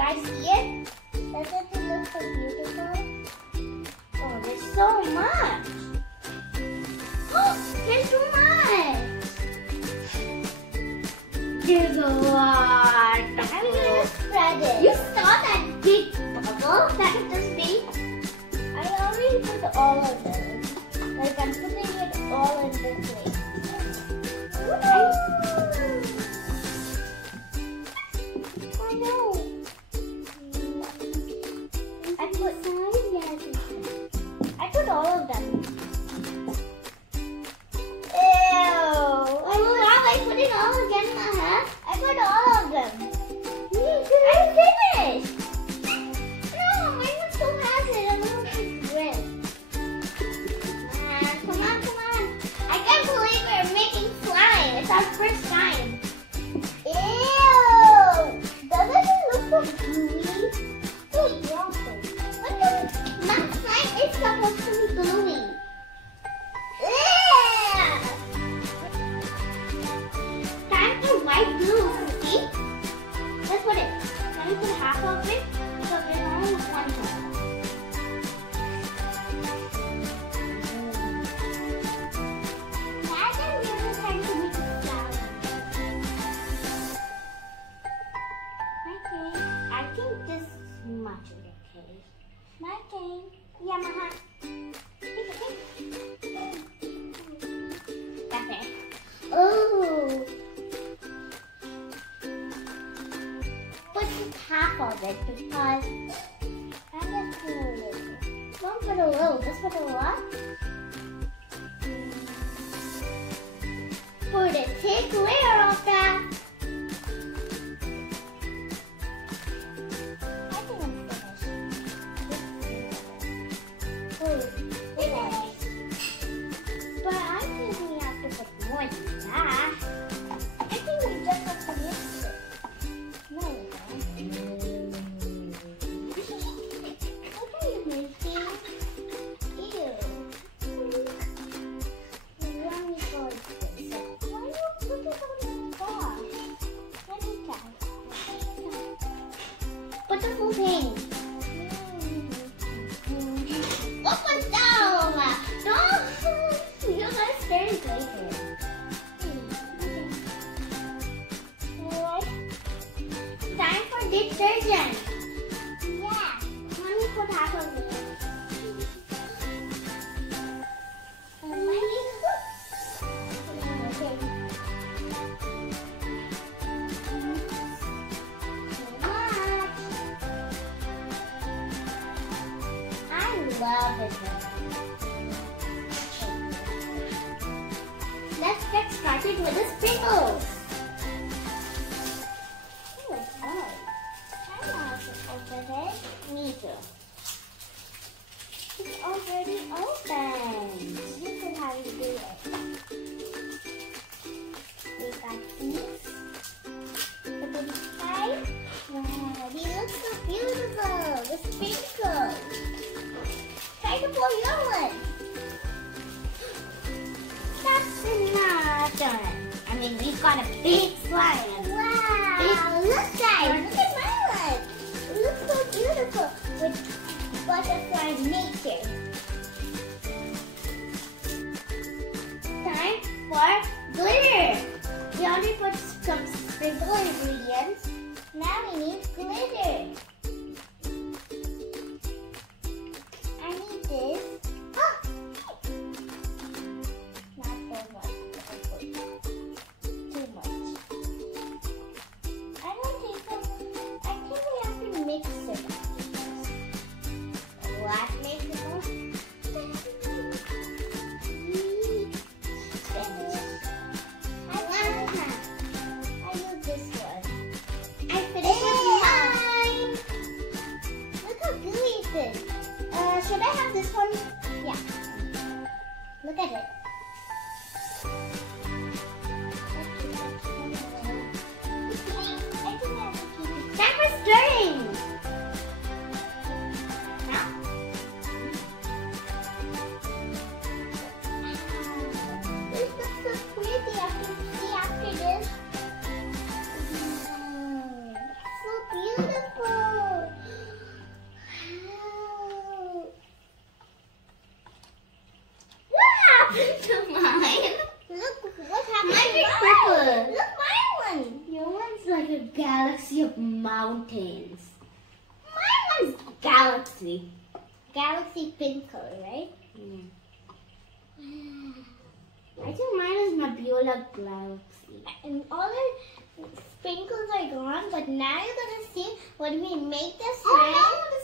guys see it? Doesn't it look so beautiful? Oh, there's so much. Oh, there's too much. There's a lot. I'm gonna spread it. You saw that big bubble that it just made? I already put all of them. Like I'm putting it all in the plate. Oh no! I put all of them. Ew! I will not like put it all again, Maha. I put all of them. I finished. No, mine was so acid. I don't want to drink. Come on, come on. I can't believe we're making slime. It's our first time. Ew! Doesn't it look so gooey? So yummy. Not slime, it's supposed to be gluey. Time for white glue. See? Let's put it. Can we put half of it? So there's only one more. I think this much is okay. My turn. Yeah, Maha. That's it. Oh. Put half of it because I'm just put a little. Don't put a little. Just put a lot. Put a thick layer of that. But I think we have to put more than that. I think we just have to mix it. No, we don't. What are you making? Ew. Let me go this. Why do you put it on the box? Let me try. Put the full thing. Open down! Don't! You're gonna stir it later. Alright. Time for detergent. Yeah. Let me put half of it. Love it. Let's get started with the sprinkles. Oh, it's hard. I know how to open it. Me too. It's already open. This is how you do it. We got these. Look at this side. Wow, they look so beautiful. The sprinkles. Try to pour your one. That's not done. I mean, we've got a big slime. Wow! Look guys, look at my one. It looks so beautiful with butterfly nature. Time for glitter. We already put some sprinkle ingredients. Now we need glitter. This. Oh! Not so much. Too much. I don't think so. I think we have to mix it. What makes it more? I use this one. I finished with mine. Look how gooey it is. Should I have this one? Yeah. Look at it. Time for stirring. Now. This looks so pretty after this. So beautiful. galaxy of mountains. Mine one's Galaxy. galaxy pink color, right? I think mine is Nebula Galaxy. And all the sprinkles are gone, but now you're gonna see when we make this Oh no,